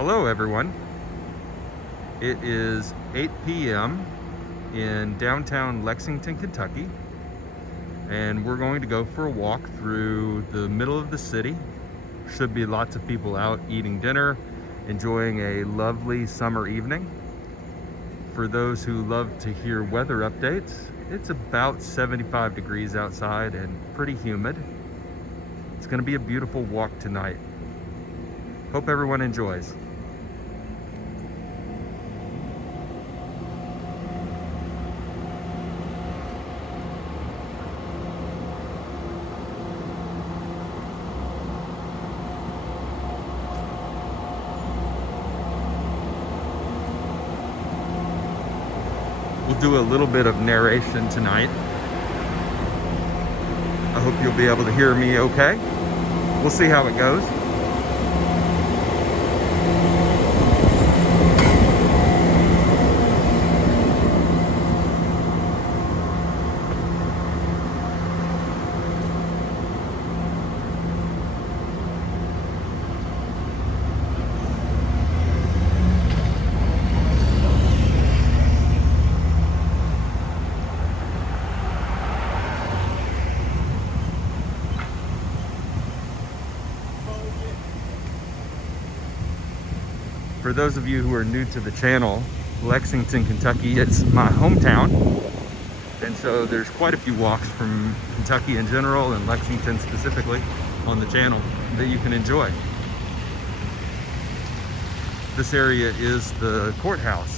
Hello everyone. It is 8 p.m. in downtown Lexington, Kentucky, and we're going to go for a walk through the middle of the city. Should be lots of people out eating dinner, enjoying a lovely summer evening. For those who love to hear weather updates, it's about 75 degrees outside and pretty humid. It's going to be a beautiful walk tonight. Hope everyone enjoys. We'll do a little bit of narration tonight. I hope you'll be able to hear me okay. We'll see how it goes. For those of you who are new to the channel, Lexington, Kentucky, it's my hometown. And so there's quite a few walks from Kentucky in general and Lexington specifically on the channel that you can enjoy. This area is the courthouse.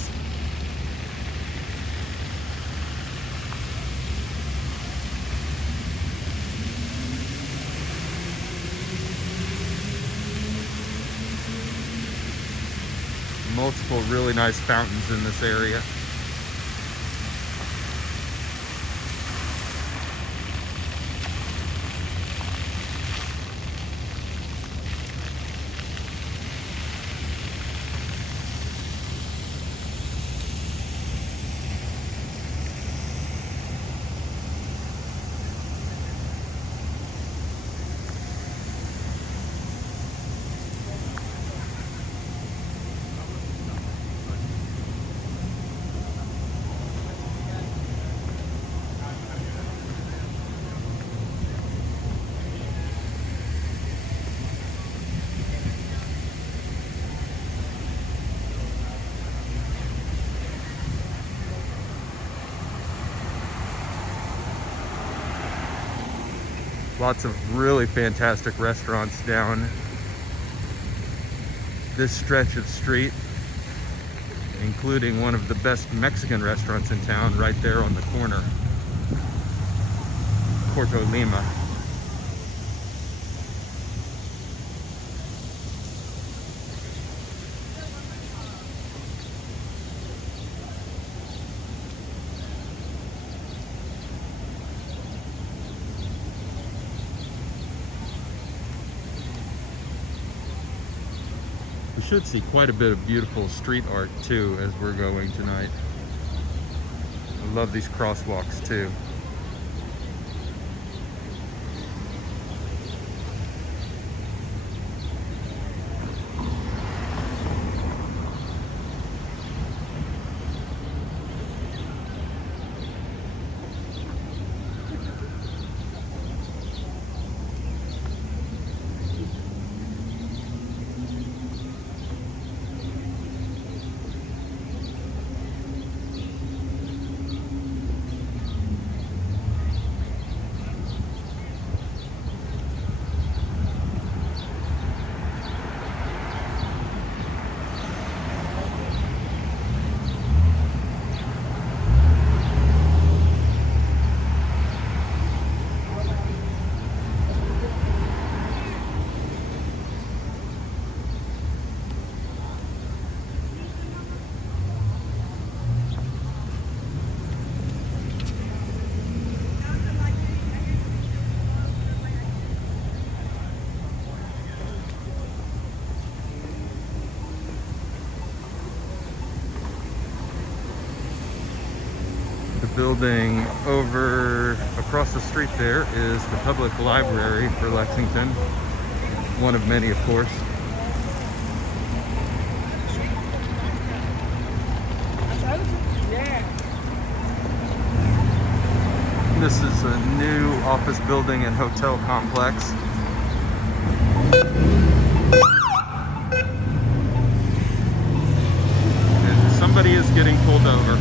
Multiple really nice fountains in this area. Lots of really fantastic restaurants down this stretch of street, including one of the best Mexican restaurants in town right there on the corner, Lima. We should see quite a bit of beautiful street art too as we're going tonight. I love these crosswalks too. Building over across the street there is the public library for Lexington, one of many, of course. This is a new office building and hotel complex. And somebody is getting pulled over.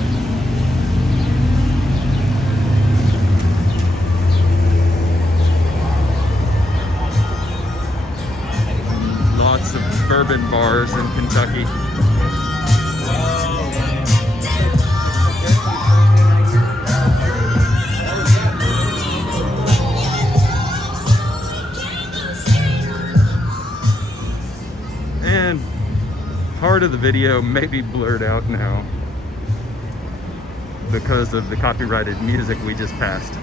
Lots of bourbon bars in Kentucky. And part of the video may be blurred out now because of the copyrighted music we just passed.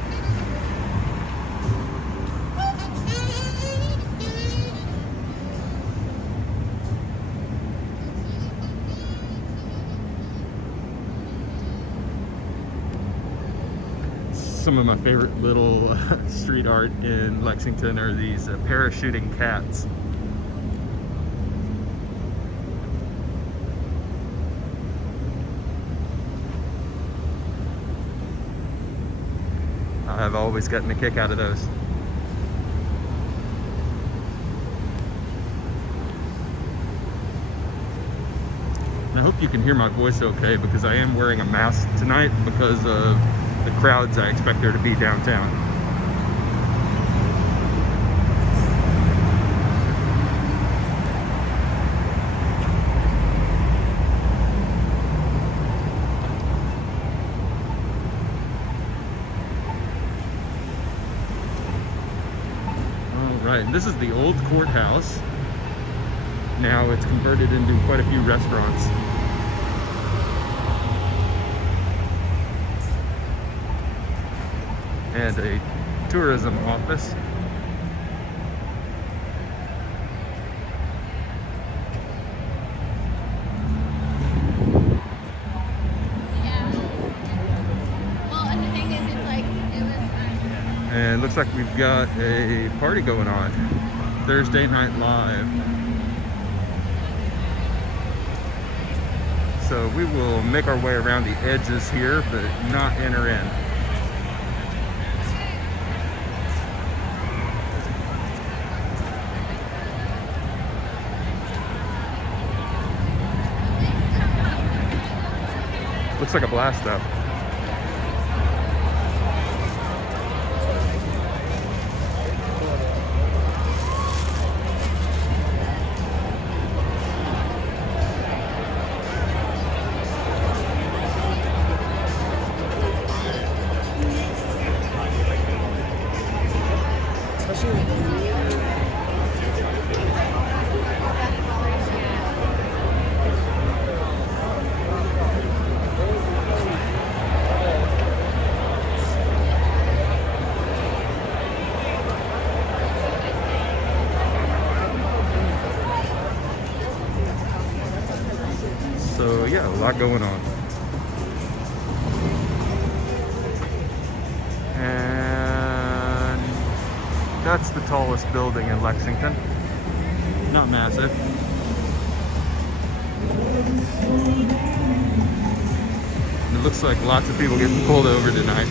Some of my favorite little street art in Lexington are these parachuting cats. I've always gotten a kick out of those. I hope you can hear my voice okay, because I am wearing a mask tonight because of the crowds I expect there to be downtown. Alright, this is the old courthouse. Now it's converted into quite a few restaurants. And a tourism office. Yeah. Well, and the thing is, it's like, it was... And it looks like we've got a party going on. Thursday Night Live. So we will make our way around the edges here, but not enter in. Looks like a blast though. So yeah, a lot going on. And that's the tallest building in Lexington. Not massive. And it looks like lots of people getting pulled over tonight.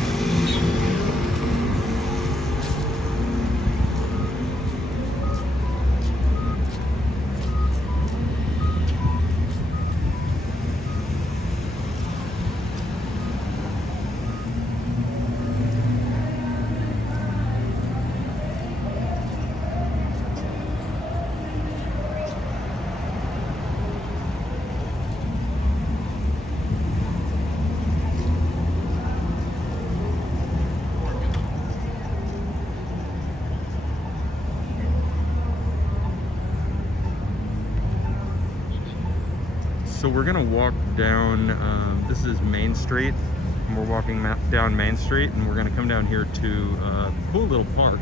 So we're gonna walk down, this is Main Street, and we're walking down Main Street, and we're gonna come down here to a cool little park.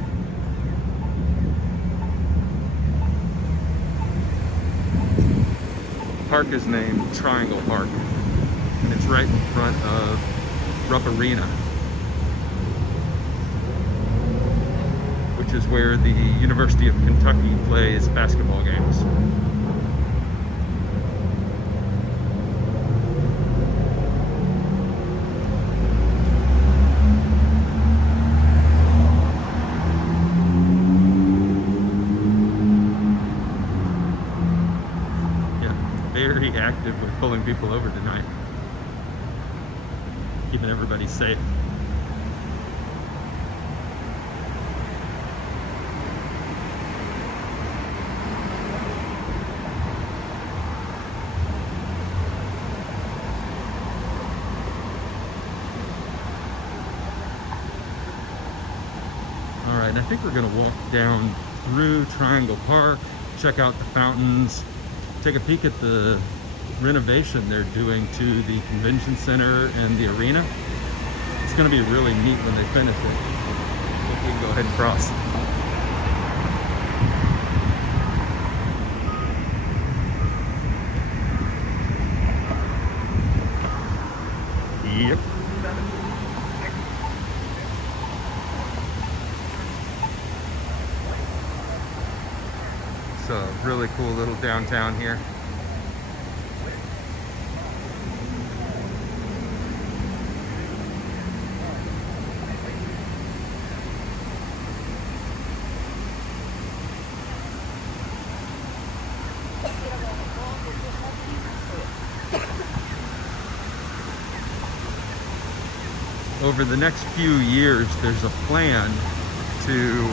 The park is named Triangle Park, and it's right in front of Rupp Arena, which is where the University of Kentucky plays basketball games. active with pulling people over tonight, keeping everybody safe. All right, I think we're gonna walk down through Triangle Park, check out the fountains, take a peek at the renovation they're doing to the convention center and the arena. It's gonna be really neat when they finish it. Hope we can go ahead and cross. Yep. It's a really cool little downtown here. Over the next few years, there's a plan to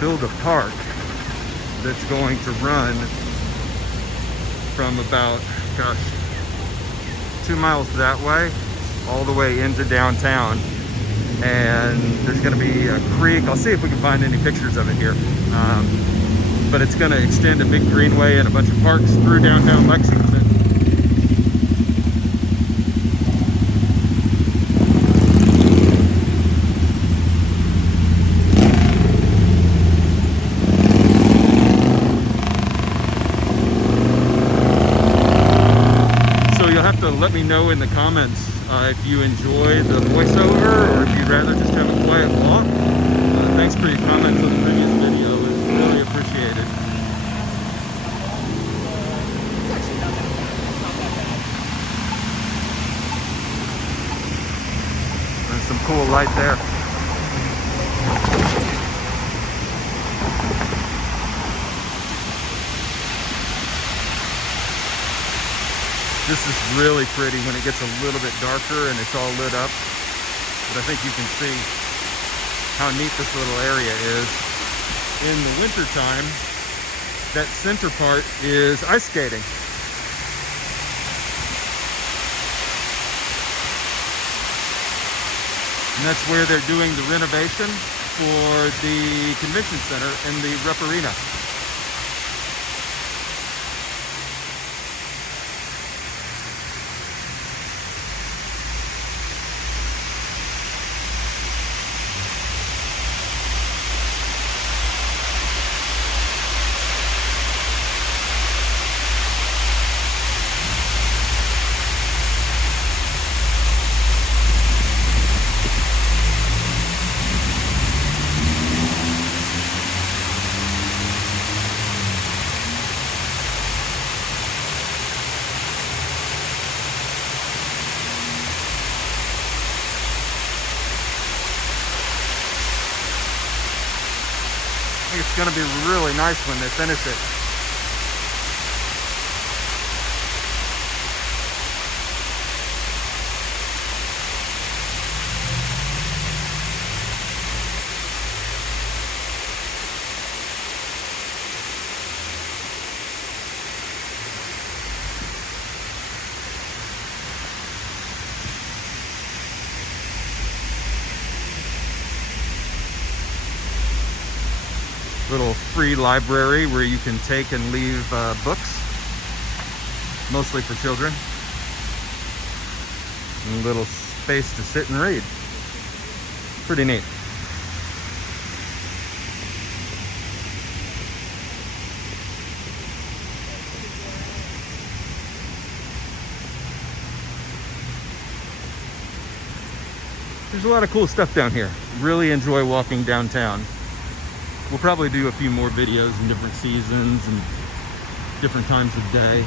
build a park that's going to run from about, 2 miles that way, all the way into downtown. And there's gonna be a creek. I'll see if we can find any pictures of it here. But it's gonna extend a big greenway and a bunch of parks through downtown Lexington. Let me know in the comments if you enjoy the voiceover or if you'd rather just have a quiet walk. Thanks for your comments on the previous video. It's really appreciated. There's some cool light there. This is really pretty when it gets a little bit darker and it's all lit up. But I think you can see how neat this little area is. In the winter time, that center part is ice skating. And that's where they're doing the renovation for the convention center and the rep arena. It's going to be really nice when they finish it. Little free library where you can take and leave books, mostly for children. And a little space to sit and read. Pretty neat. There's a lot of cool stuff down here. Really enjoy walking downtown. We'll probably do a few more videos in different seasons and different times of day.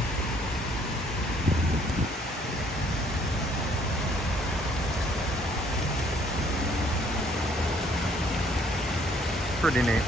Pretty neat.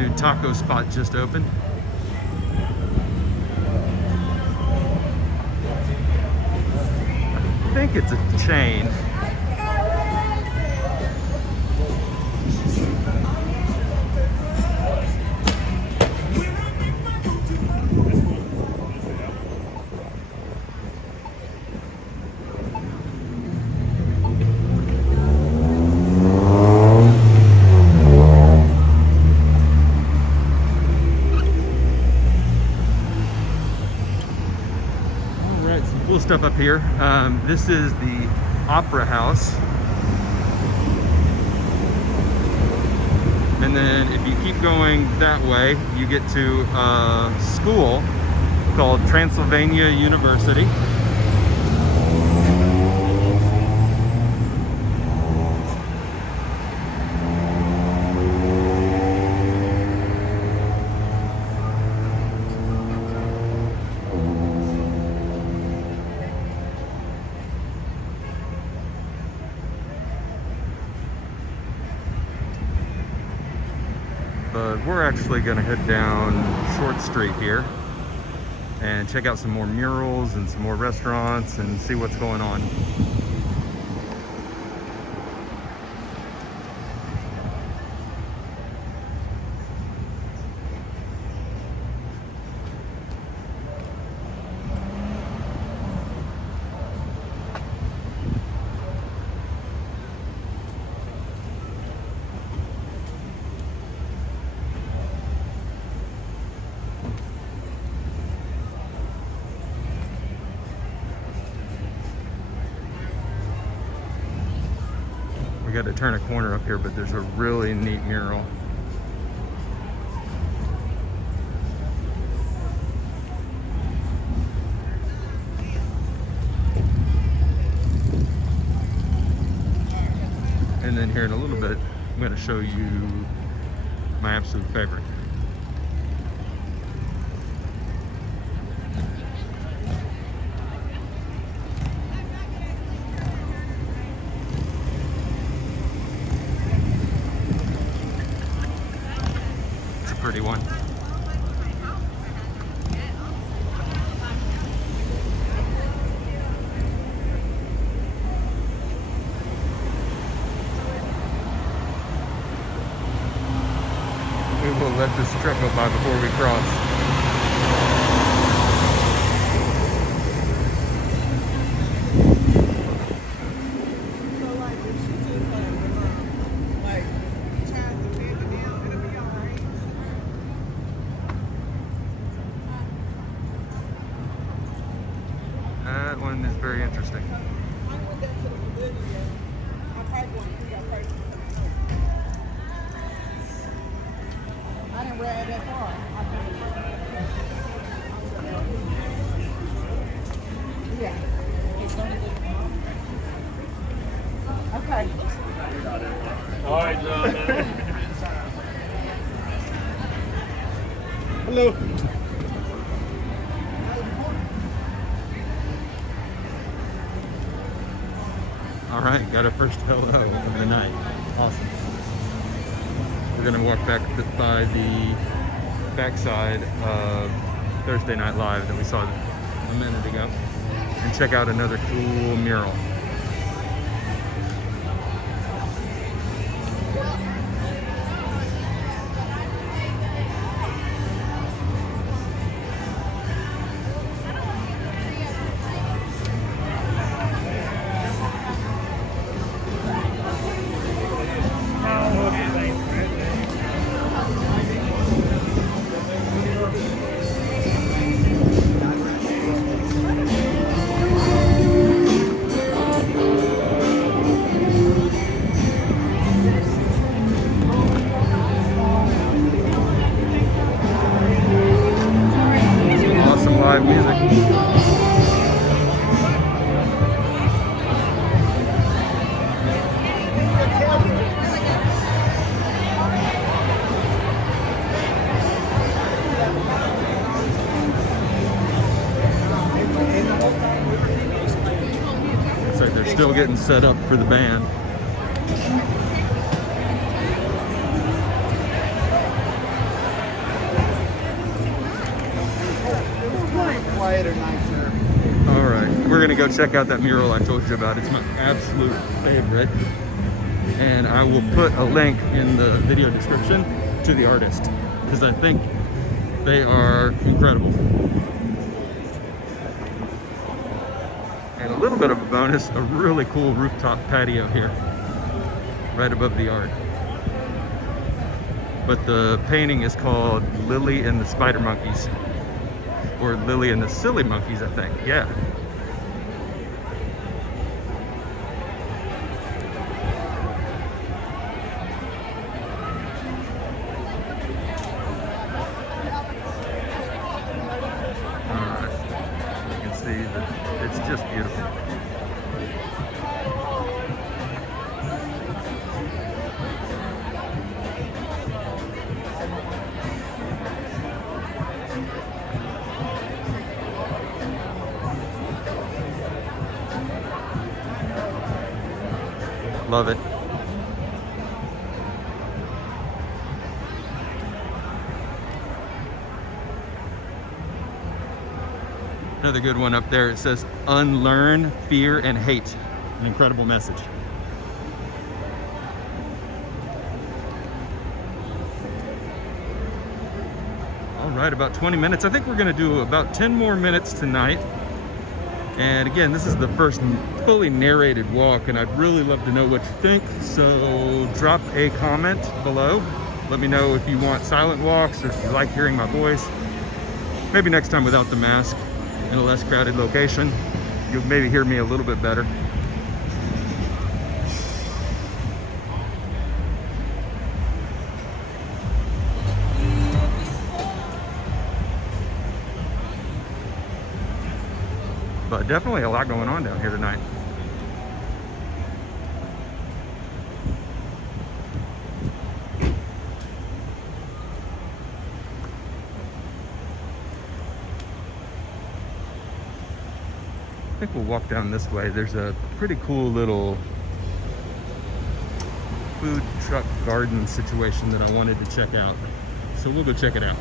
New taco spot just opened. I think it's a chain. Cool stuff up here. This is the Opera House. And then if you keep going that way, you get to a school called Transylvania University. But we're actually going to head down Short Street here and check out some more murals and some more restaurants and see what's going on. We got to turn a corner up here, but there's a really neat mural. And then here in a little bit, I'm going to show you my absolute favorite. Pretty one. We will let this truck go by before we cross. That one is very interesting. I didn't ride that far. Yeah. Okay. All right, John. Hello. All right, got our first hello of the night. Awesome. We're gonna walk back by the backside of Thursday Night Live that we saw a minute ago and check out another cool mural. Live music. Looks like they're still getting set up for the band. later tonight, sir. All right, we're gonna go check out that mural I told you about. It's my absolute favorite. And I will put a link in the video description to the artist because I think they are incredible. And a little bit of a bonus, a really cool rooftop patio here, right above the yard. But the painting is called Lily and the Spider Monkeys, or Lily and the Silly Monkeys, I think. Yeah. You can see that it's just beautiful. Love it. Another good one up there. It says, unlearn fear and hate. An incredible message. All right, about 20 minutes. I think we're gonna do about 10 more minutes tonight. And again, this is the first fully narrated walk, and I'd really love to know what you think. So drop a comment below. Let me know if you want silent walks or if you like hearing my voice. Maybe next time without the mask in a less crowded location. You'll maybe hear me a little bit better. But definitely a lot going on down here tonight. I think we'll walk down this way. There's a pretty cool little food truck garden situation that I wanted to check out. So we'll go check it out.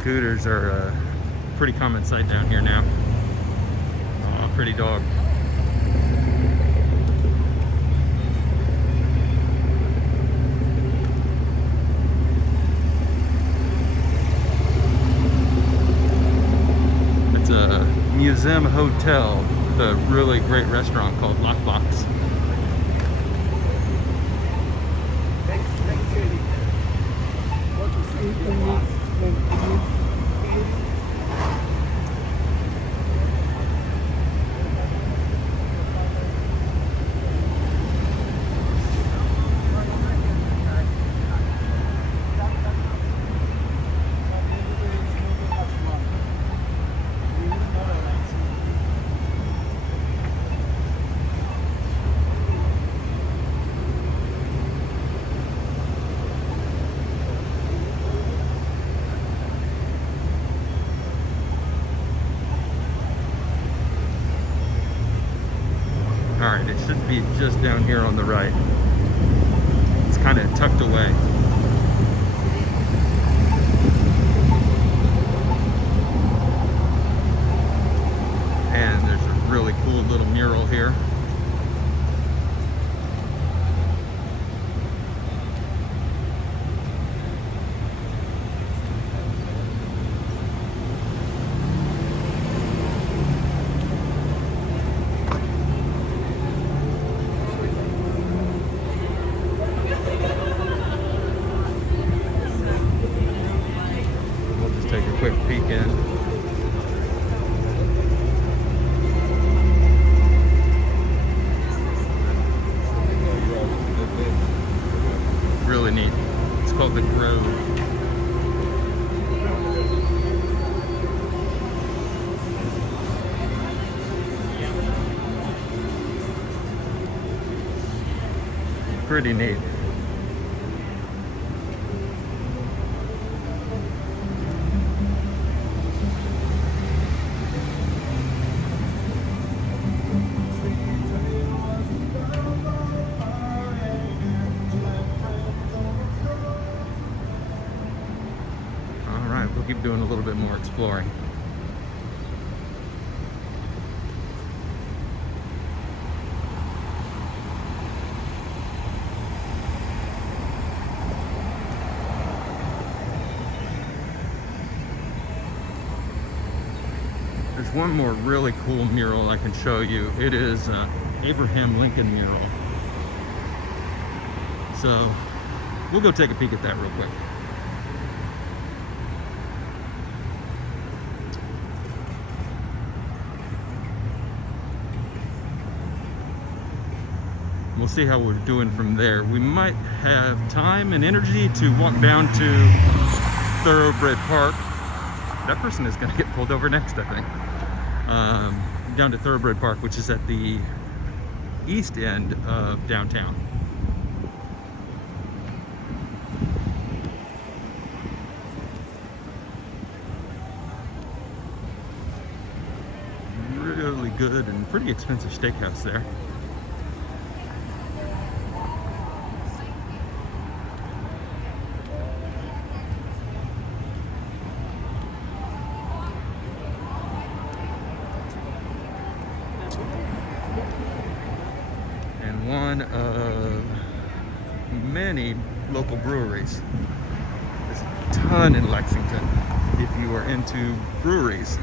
Scooters are a pretty common sight down here now. Oh, pretty dog. It's a museum hotel with a really great restaurant called Lockbox. Alright, it should be just down here on the right. It's kind of tucked away. And there's a really cool little mural here. Take a quick peek in. pretty neat. All right, we'll keep doing a little bit more exploring. There's one more really cool mural I can show you. It is Abraham Lincoln mural. So we'll go take a peek at that real quick. We'll see how we're doing from there. We might have time and energy to walk down to Thoroughbred Park. That person is going to get pulled over next, I think. Down to Thoroughbred Park, which is at the east end of downtown. Really good and pretty expensive steakhouse there. One of many local breweries. There's a ton in Lexington if you are into breweries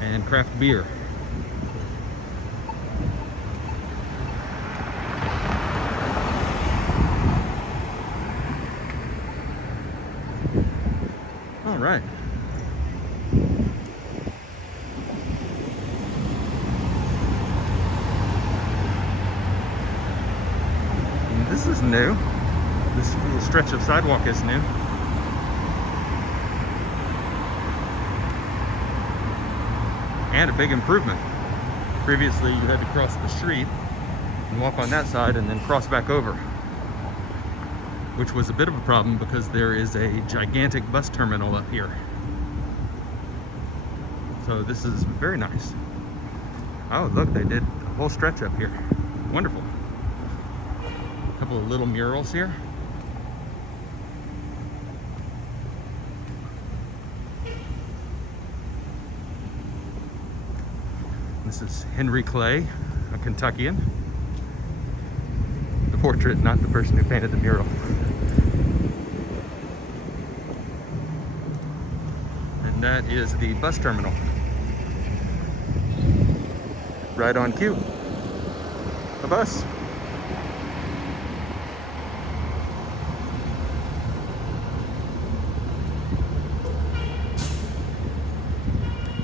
and craft beer. All right. This is new. This little stretch of sidewalk is new. And a big improvement. Previously, you had to cross the street and walk on that side and then cross back over, which was a bit of a problem because there is a gigantic bus terminal up here. So this is very nice. Oh, look, they did a whole stretch up here. Wonderful. Couple of little murals here. This is Henry Clay, a Kentuckian. The portrait, not the person who painted the mural. And that is the bus terminal. Right on cue. A bus.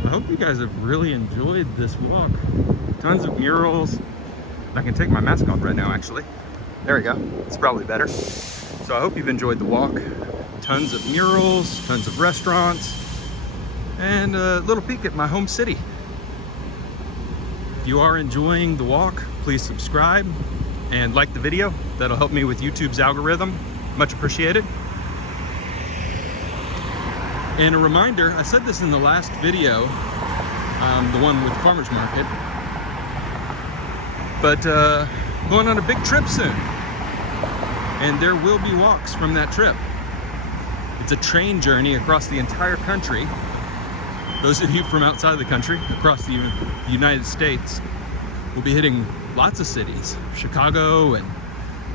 I hope you guys have really enjoyed this walk. Tons of murals. I can take my mask off right now, actually. There we go. It's probably better. So I hope you've enjoyed the walk. Tons of murals, tons of restaurants, and a little peek at my home city. If you are enjoying the walk, please subscribe and like the video. That'll help me with YouTube's algorithm. Much appreciated. And a reminder, I said this in the last video, the one with the farmer's market, but going on a big trip soon. And there will be walks from that trip. It's a train journey across the entire country. Those of you from outside of the country, across the United States, will be hitting lots of cities. Chicago and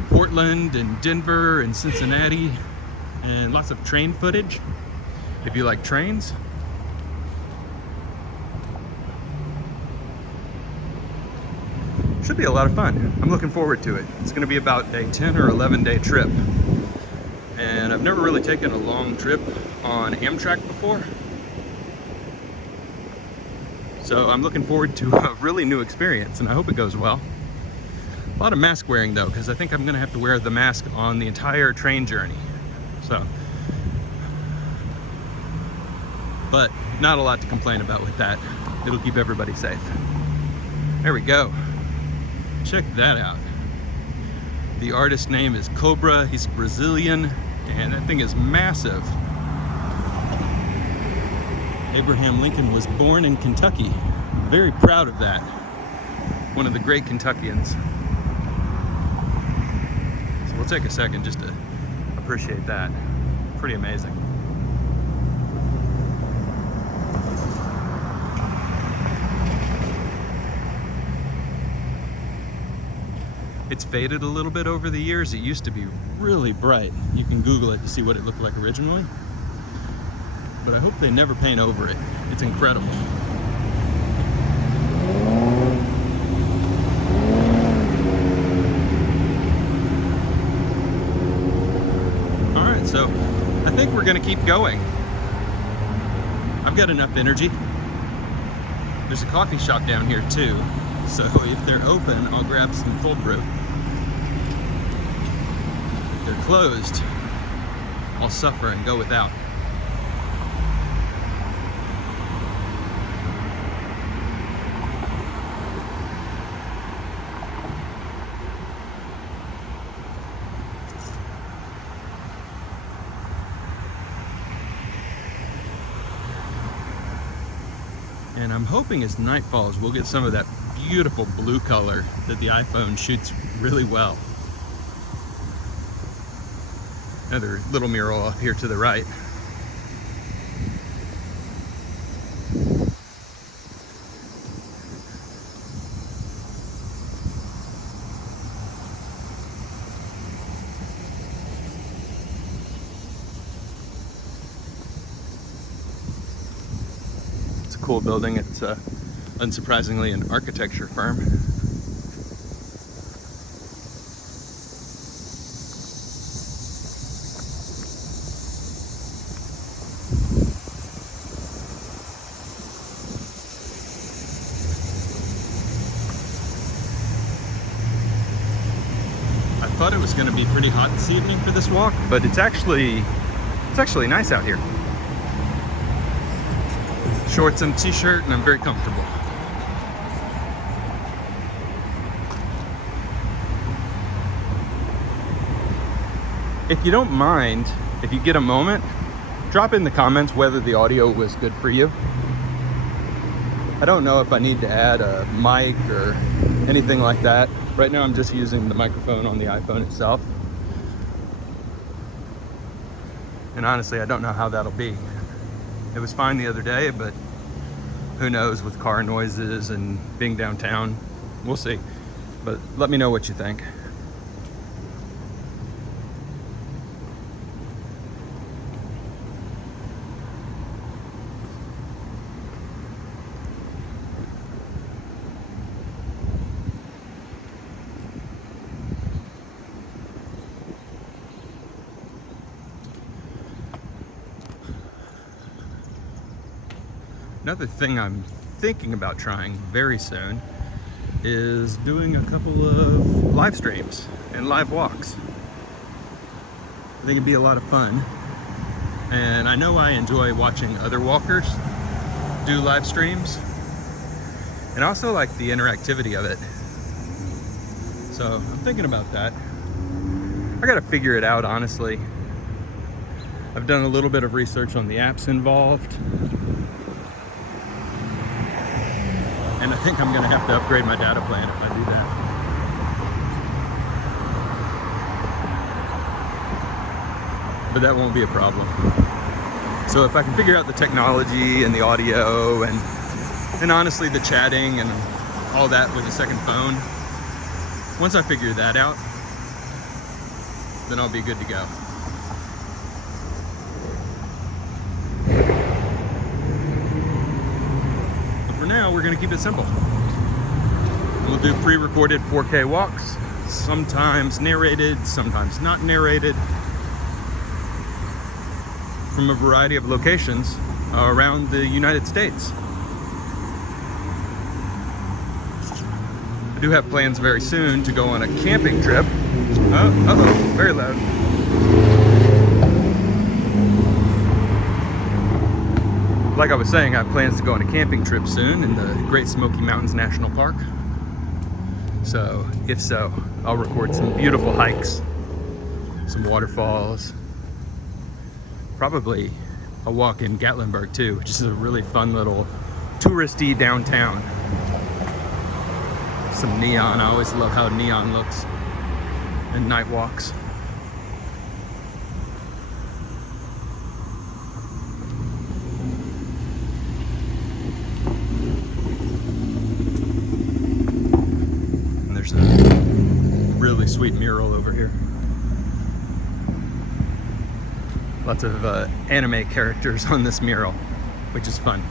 Portland and Denver and Cincinnati, and lots of train footage. If you like trains, should be a lot of fun. I'm looking forward to it. It's going to be about a 10 or 11 day trip. And I've never really taken a long trip on Amtrak before. So I'm looking forward to a really new experience, and I hope it goes well. A lot of mask wearing though, because I think I'm going to have to wear the mask on the entire train journey. So. But not a lot to complain about with that. It'll keep everybody safe. There we go. Check that out. The artist's name is Cobra. He's Brazilian, and that thing is massive. Abraham Lincoln was born in Kentucky. Very proud of that. One of the great Kentuckians. So we'll take a second just to appreciate that. Pretty amazing. It's faded a little bit over the years. It used to be really bright. You can Google it to see what it looked like originally. But I hope they never paint over it. It's incredible. All right, so I think we're gonna keep going. I've got enough energy. There's a coffee shop down here too. So if they're open, I'll grab some cold brew. If they're closed, I'll suffer and go without. And I'm hoping as night falls, we'll get some of that beautiful blue color that the iPhone shoots really well. Another little mural off here to the right. It's a cool building. It's unsurprisingly an architecture firm. I thought it was going to be pretty hot this evening for this walk, but it's actually nice out here. Shorts and t-shirt, and I'm very comfortable. If you don't mind, if you get a moment, drop in the comments whether the audio was good for you. I don't know if I need to add a mic or anything like that. Right now I'm just using the microphone on the iPhone itself. And honestly, I don't know how that'll be. It was fine the other day, but who knows with car noises and being downtown. We'll see. But let me know what you think. Another thing I'm thinking about trying very soon is doing a couple of live streams and live walks. I think it'd be a lot of fun. And I know I enjoy watching other walkers do live streams. And I also like the interactivity of it. So I'm thinking about that. I gotta figure it out, honestly. I've done a little bit of research on the apps involved. And I think I'm gonna have to upgrade my data plan if I do that. But that won't be a problem. So if I can figure out the technology and the audio and honestly the chatting and all that with a second phone, once I figure that out, then I'll be good to go. For now, we're going to keep it simple. We'll do pre-recorded 4K walks, sometimes narrated, sometimes not narrated, from a variety of locations around the United States. I do have plans very soon to go on a camping trip. Uh-oh, very loud. Like I was saying, I have plans to go on a camping trip soon in the Great Smoky Mountains National Park. So, if so, I'll record some beautiful hikes, some waterfalls, probably a walk in Gatlinburg too, which is a really fun little touristy downtown. Some neon. I always love how neon looks in night walks. And there's a really sweet mural over here. Lots of anime characters on this mural, which is fun.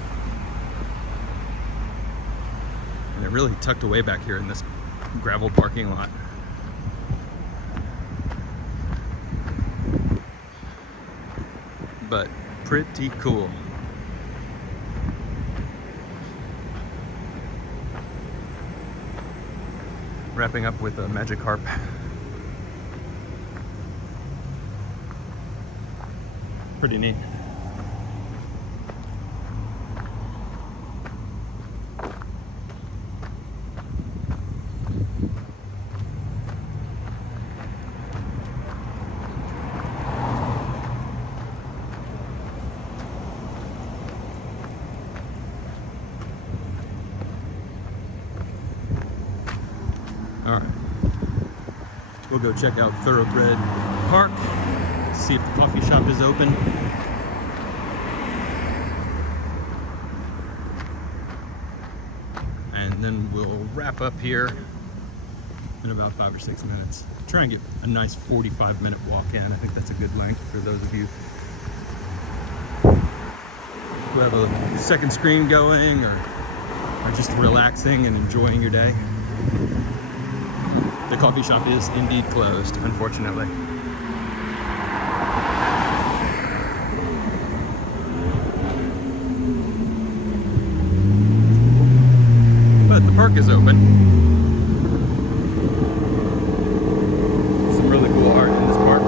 And they're really tucked away back here in this gravel parking lot. But pretty cool. Wrapping up with a magic harp. Pretty neat. All right, we'll go check out Thoroughbred Park, see if the coffee shop is open. And then we'll wrap up here in about 5 or 6 minutes. Try and get a nice 45-minute walk in. I think that's a good length for those of you who have a second screen going or are just relaxing and enjoying your day. The coffee shop is indeed closed, unfortunately. But the park is open. Some really cool art in this park.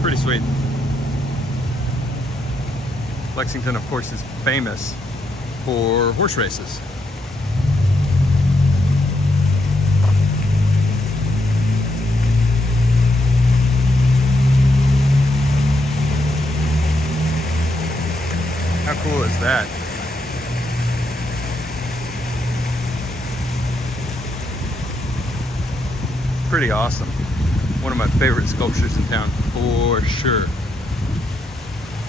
Pretty sweet. Lexington, of course, is famous for horse races. How cool is that? Pretty awesome. One of my favorite sculptures in town, for sure.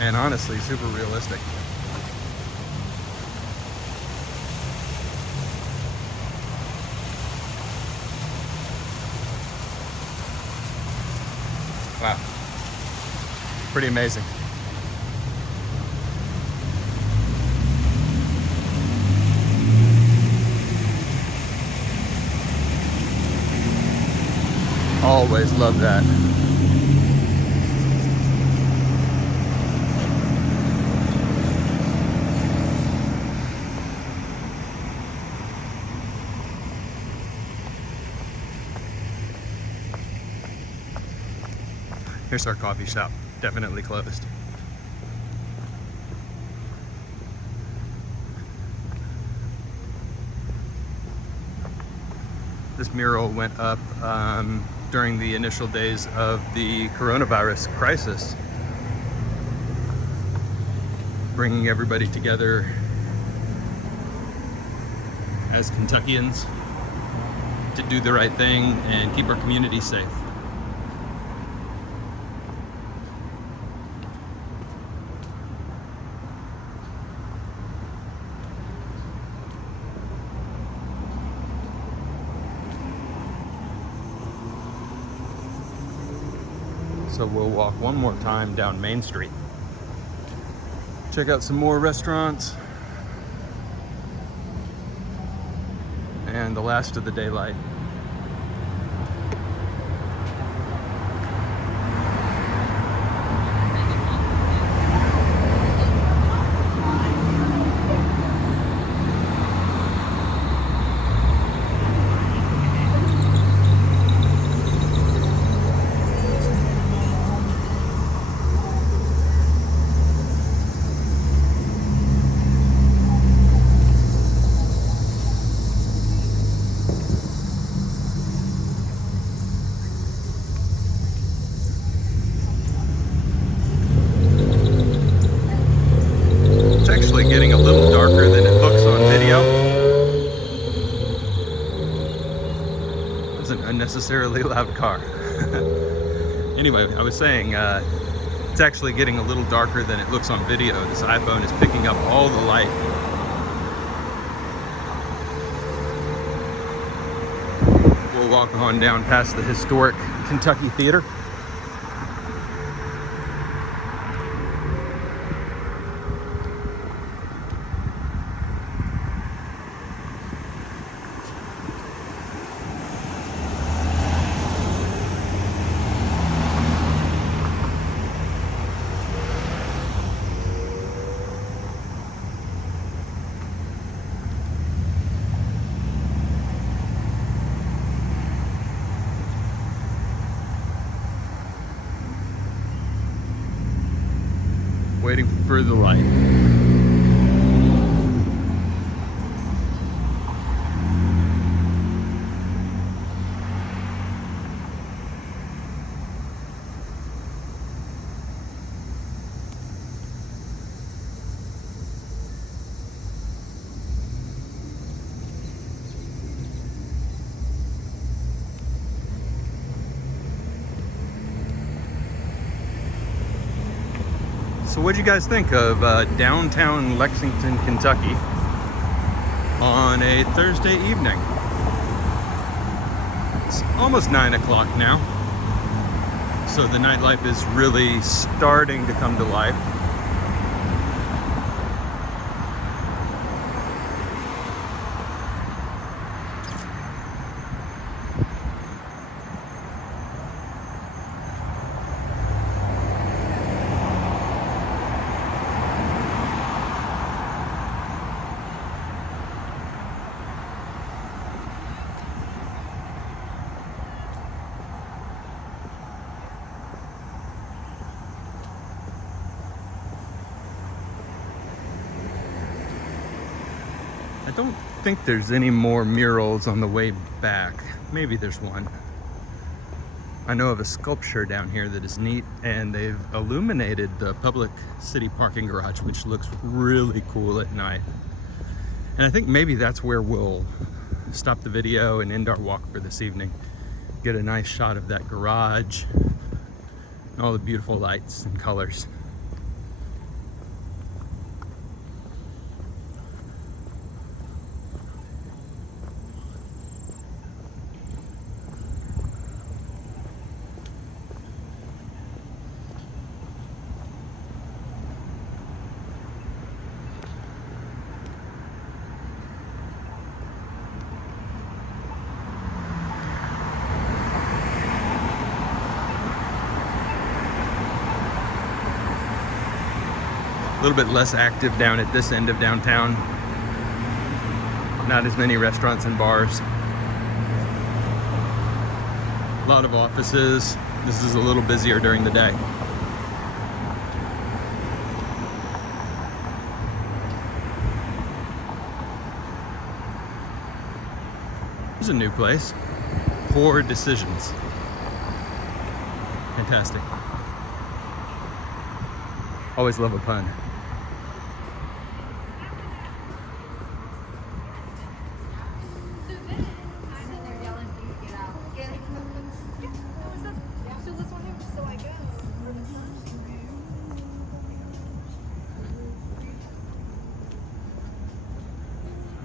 And honestly, super realistic. Wow. Pretty amazing. Always love that. Here's our coffee shop, definitely closed. This mural went up during the initial days of the coronavirus crisis, bringing everybody together as Kentuckians to do the right thing and keep our community safe. So we'll walk one more time down Main Street. Check out some more restaurants. And the last of the daylight. was an unnecessarily loud car. Anyway, I was saying, it's actually getting a little darker than it looks on video. This iPhone is picking up all the light. We'll walk on down past the historic Kentucky Theater. Waiting for the light. So what'd you guys think of downtown Lexington, Kentucky on a Thursday evening? It's almost 9 o'clock now, so the nightlife is really starting to come to life. I don't think there's any more murals on the way back. Maybe there's one. I know of a sculpture down here that is neat, and they've illuminated the public city parking garage, which looks really cool at night. And I think maybe that's where we'll stop the video and end our walk for this evening. Get a nice shot of that garage and all the beautiful lights and colors. A little bit less active down at this end of downtown. Not as many restaurants and bars. A lot of offices. This is a little busier during the day. There's a new place. Poor Decisions. Fantastic. Always love a pun.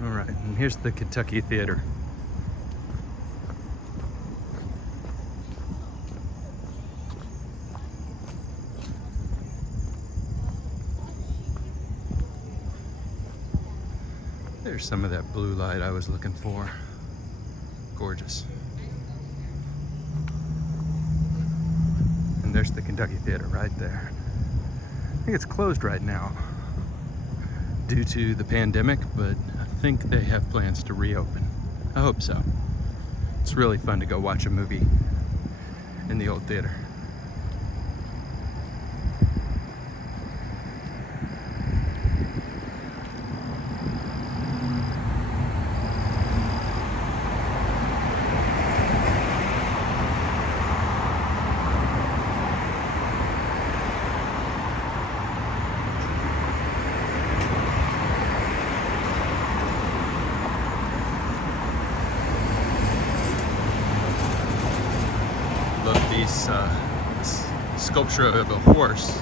All right, and here's the Kentucky Theater. There's some of that blue light I was looking for. Gorgeous. And there's the Kentucky Theater right there. I think it's closed right now due to the pandemic, but I think they have plans to reopen. I hope so. It's really fun to go watch a movie in the old theater. nice sculpture of a horse.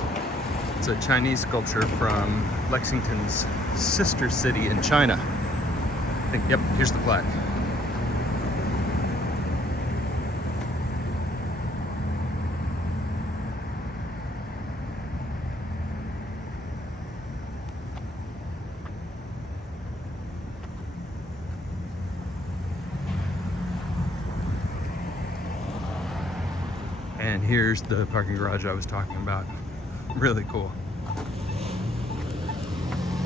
It's a Chinese sculpture from Lexington's sister city in China. I think, yep, here's the plaque. And here's the parking garage I was talking about. Really cool.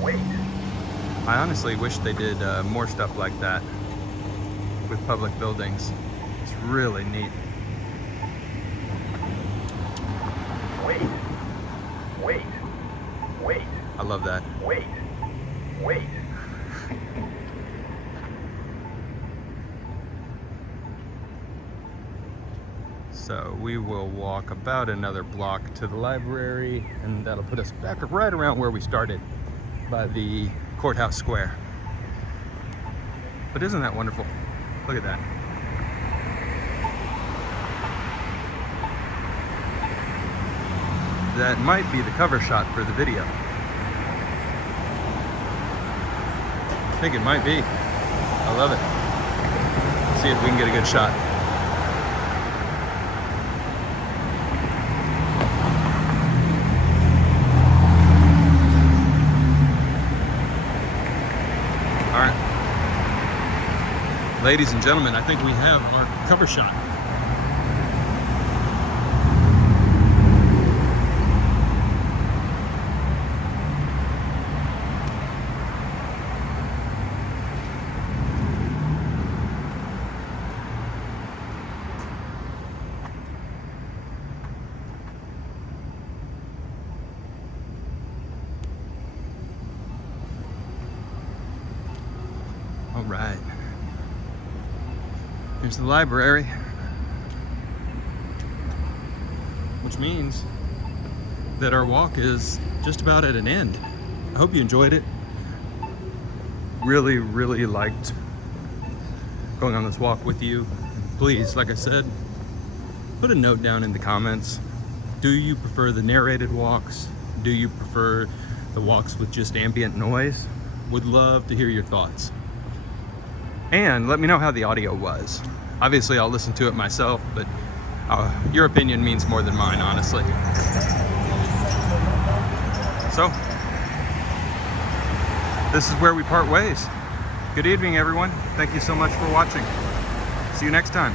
Wait. I honestly wish they did more stuff like that with public buildings. It's really neat. Wait. Wait. Wait. I love that. Wait. Wait. So we will walk about another block to the library, and that'll put us back right around where we started, by the Courthouse Square. But isn't that wonderful? Look at that. That might be the cover shot for the video. I think it might be. I love it. Let's see if we can get a good shot. All right. Ladies and gentlemen, I think we have our cover shot. All right. Here's the library, which means that our walk is just about at an end. I hope you enjoyed it. Really, really liked going on this walk with you. Please, like I said, put a note down in the comments. Do you prefer the narrated walks? Do you prefer the walks with just ambient noise? Would love to hear your thoughts. And let me know how the audio was. Obviously, I'll listen to it myself, but your opinion means more than mine, honestly. So, this is where we part ways. Good evening, everyone. Thank you so much for watching. See you next time.